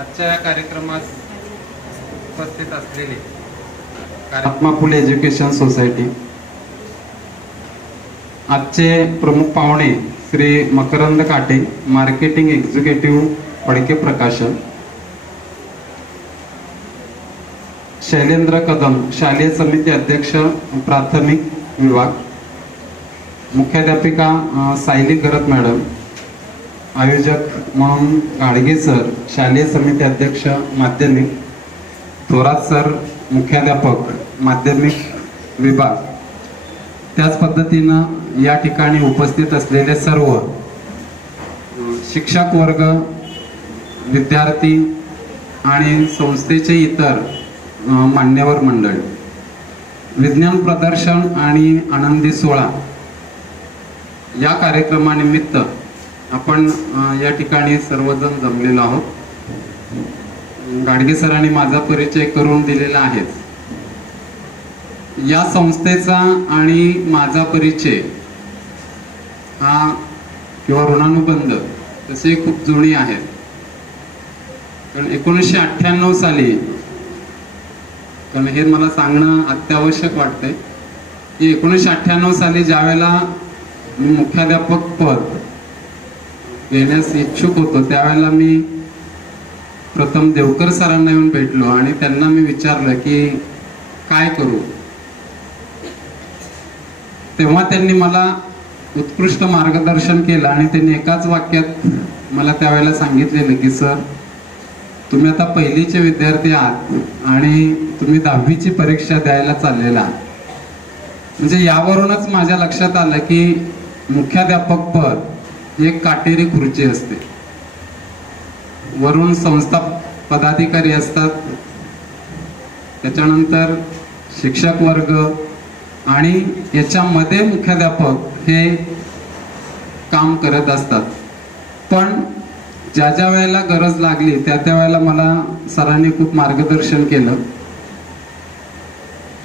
आजच्या या कार्यक्रमास उपस्थित असलेले महात्मा फुले एज्युकेशन सोसायटी, आजचे प्रमुख पाहुणे श्री मकरंद काटे, मार्केटिंग एक्झिक्युटिव्ह, फडके प्रकाशन, शैलेंद्र कदम, शालेय समिती अध्यक्ष, प्राथमिक विभाग, मुख्याध्यापिका सायली गरत मॅडम, आयोजक म्हणून गाडगे सर, शालेय समिती अध्यक्ष माध्यमिक, थोरात सर मुख्याध्यापक माध्यमिक विभाग, त्याच पद्धतीनं या ठिकाणी उपस्थित असलेले सर्व शिक्षक वर्ग, विद्यार्थी आणि संस्थेचे इतर मान्यवर मंडळी, विज्ञान प्रदर्शन आणि आनंदी सोहळा या कार्यक्रमानिमित्त आपण या ठिकाणी सर्वजण जमलेलो आहोत. गाडगे सरांनी माझा परिचय करून दिलेला आहे. या संस्थेचा आणि माझा परिचय हा किंवा ऋणानुबंध तसे खूप जुनी आहेत. कारण 1998 साली, कारण हे मला सांगणं अत्यावश्यक वाटतंय की 1998 साली ज्यावेळेला मी मुख्याध्यापक पद घेण्यास इच्छुक होतो, त्यावेळेला मी प्रथम देवकर सरांना येऊन भेटलो आणि त्यांना मी विचारलं की काय करू. तेव्हा त्यांनी मला उत्कृष्ट मार्गदर्शन केलं आणि त्यांनी एकाच वाक्यात मला त्यावेळेला सांगितलेलं की सर, तुम्ही आता पहिलीचे विद्यार्थी आहात आणि तुम्ही 10वीची परीक्षा द्यायला चाललेला आहात. म्हणजे यावरूनच माझ्या लक्षात आलं की मुख्याध्यापक पद ही एक काटेरी खुर्ची असते. वरून संस्था पदाधिकारी असतात, त्याच्यानंतर शिक्षक वर्ग आणि याच्यामध्ये मुख्याध्यापक हे काम करत असतात. पण ज्या ज्या वेळेला गरज लागली त्या त्या वेळेला मला सरांनी खूप मार्गदर्शन केलं.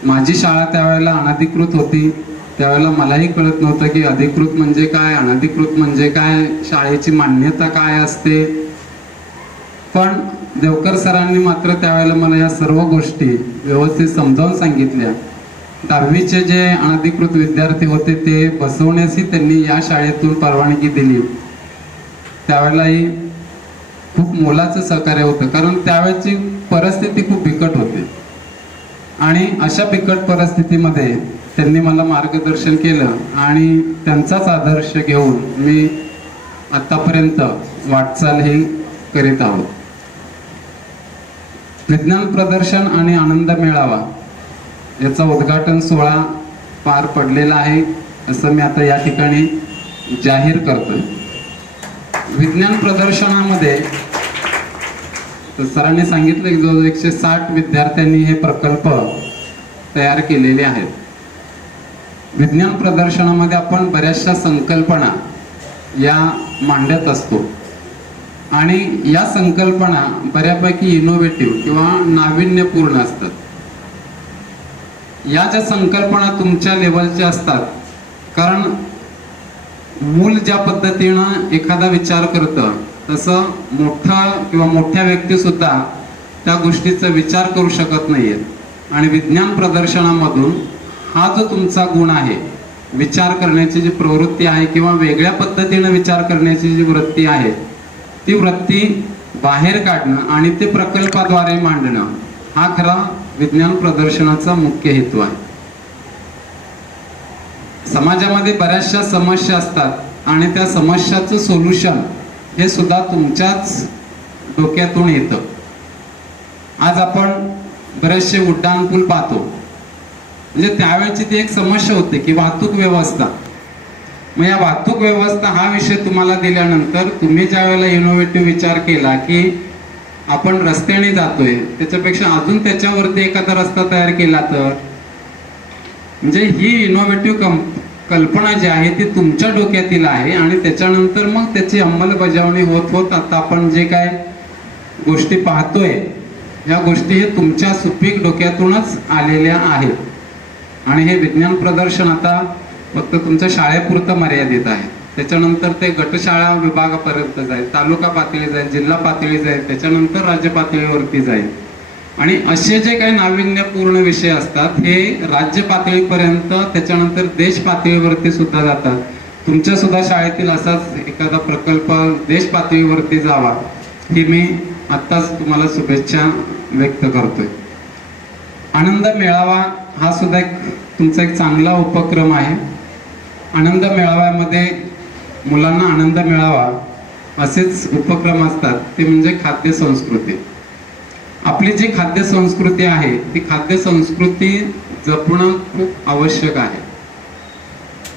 माझी शाळा त्यावेळेला अनधिकृत होती. त्यावेळेला मलाही कळत नव्हतं की अधिकृत म्हणजे काय, अनधिकृत म्हणजे काय, शाळेची मान्यता काय असते. पण देवकर सरांनी मात्र त्यावेळेला मला या सर्व गोष्टी व्यवस्थित समजावून सांगितल्या. 10वीचे जे अनधिकृत विद्यार्थी होते ते बसवण्यासही त्यांनी या शाळेतून परवानगी दिली. त्यावेळेलाही खूप मोलाचं सहकार्य होतं, कारण त्यावेळेची परिस्थिती खूप बिकट होती आणि अशा बिकट परिस्थितीमध्ये त्यांनी मला मार्गदर्शन केलं आणि त्यांचाच आदर्श घेऊन मी आतापर्यंत वाटचाल ही करीत आहोत. विज्ञान प्रदर्शन आणि आनंद मेळावा याचा उद्घाटन सोहळा पार पडलेला आहे असं मी आता या ठिकाणी जाहीर करतोय. विज्ञान प्रदर्शनामध्ये सरांनी सांगितलं की जवळजवळ 160 विद्यार्थ्यांनी हे प्रकल्प तयार केलेले आहेत. विज्ञान प्रदर्शनामध्ये आपण बऱ्याचशा संकल्पना या मांडत असतो आणि या संकल्पना बऱ्यापैकी इनोव्हेटिव्ह किंवा नाविन्यपूर्ण असतात. या ज्या संकल्पना तुमच्या लेवलच्या असतात, कारण मूल ज्या पद्धतीनं एखादा विचार करतं तसं मोठा किंवा मोठ्या व्यक्ती सुद्धा त्या गोष्टीचा विचार करू शकत नाहीयेत. आणि विज्ञान प्रदर्शनामधून हा जो तुमचा गुण आहे, विचार करण्याची जी प्रवृत्ती आहे किंवा वेगळ्या पद्धतीनं विचार करण्याची जी वृत्ती आहे, ती वृत्ती बाहेर काढणं आणि ते प्रकल्पाद्वारे मांडणं हा खरा विज्ञान प्रदर्शनाचा मुख्य हेतू आहे. समाजामध्ये बऱ्याचशा समस्या असतात आणि त्या समस्याचं सोल्युशन हे सुद्धा तुमच्याच डोक्यातून येतं. आज आपण बरेचसे उड्डाणपूल पाहतो, म्हणजे त्यावेळेची ती एक समस्या होती की वाहतूक व्यवस्था. मग या वाहतूक व्यवस्था हा विषय तुम्हाला दिल्यानंतर तुम्ही ज्या वेळेला इनोव्हेटिव्ह विचार केला की आपण रस्त्याने जातोय, त्याच्यापेक्षा अजून त्याच्यावरती एखादा रस्ता तयार केला तर, म्हणजे ही इनोव्हेटिव्ह कल्पना जी आहे ती तुमच्या डोक्यातील आहे आणि त्याच्यानंतर मग त्याची अंमलबजावणी होत होत आता आपण जे काय गोष्टी पाहतोय ह्या गोष्टी हे तुमच्या सुपीक डोक्यातूनच आलेल्या आहेत. आणि हे विज्ञान प्रदर्शन आता फक्त तुमच्या शाळेपुरतं मर्यादित आहे. त्याच्यानंतर ते गटशाळा विभागापर्यंत जाईल, तालुका पातळी जाईल, जिल्हा पातळी जाईल, त्याच्यानंतर राज्य पातळीवरती जाईल. आणि असे जे काही नाविन्यपूर्ण विषय असतात हे राज्य पातळीपर्यंत, त्याच्यानंतर देश पातळीवरती सुद्धा जातात. तुमच्या सुद्धा शाळेतील असाच एखादा प्रकल्प देश पातळीवरती जावा ही मी आत्ताच तुम्हाला शुभेच्छा व्यक्त करतोय. आनंद मेळावा हा सुद्धा एक तुमचा एक चांगला उपक्रम आहे. आनंद मेळाव्यामध्ये मुलांना आनंद मिळावा असेच उपक्रम असतात, ते म्हणजे खाद्य संस्कृती. आपली जी खाद्य संस्कृती आहे ती खाद्य संस्कृती जपणं खूप आवश्यक आहे.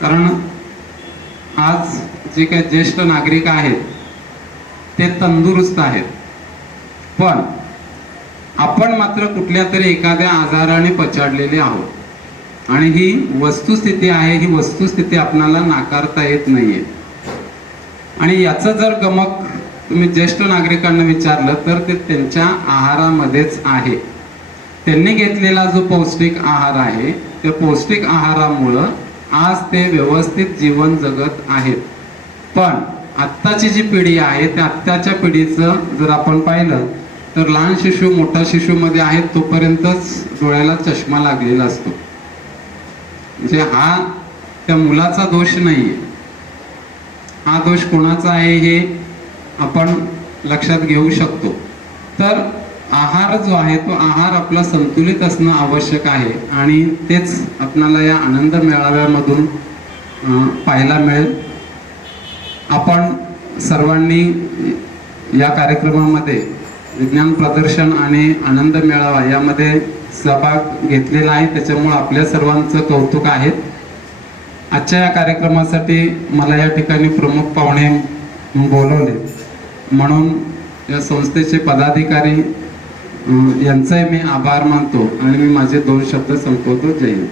कारण आज जे काही ज्येष्ठ नागरिक आहेत ते तंदुरुस्त आहेत, पण आपण मात्र कुठल्या तरी एखाद्या आजाराने पछाडलेले आहोत. आणि ही वस्तुस्थिती आहे, ही वस्तुस्थिती आपणाला नाकारता येत नाहीये. आणि याचं जर गमक तुम्ही ज्येष्ठ नागरिकांना विचारलं तर ते त्यांच्या आहारामध्येच आहे. त्यांनी घेतलेला जो पौष्टिक आहार आहे त्या पौष्टिक आहारामुळं आज ते व्यवस्थित जीवन जगत आहेत. पण आत्ताची जी पिढी आहे त्या आत्ताच्या पिढीचं जर आपण पाहिलं तर लहान शिशू मोठा शिशू मध्ये आहे तोपर्यंतच डोळ्याला चष्मा लागलेला असतो. म्हणजे हा त्या मुलाचा दोष नाहीये, हा दोष कोणाचा आहे हे आपण लक्षात घेऊ शकतो. तर आहार जो आहे तो आहार आपला संतुलित असणं आवश्यक आहे आणि तेच आपल्याला या आनंद मेळाव्यामधून पाहायला मिळेल. आपण सर्वांनी या कार्यक्रमामध्ये विज्ञान प्रदर्शन आणि आनंद मेळावा यामध्ये सहभाग घेतलेला आहे, त्याच्यामुळे आपल्या सर्वांचं कौतुक आहे. आजच्या या कार्यक्रमासाठी मला या ठिकाणी प्रमुख पाहुणे बोलवले म्हणून या संस्थेचे पदाधिकारी यांचाही मी आभार मानतो आणि मी माझे 2 शब्द संपवतो. जय हिंद.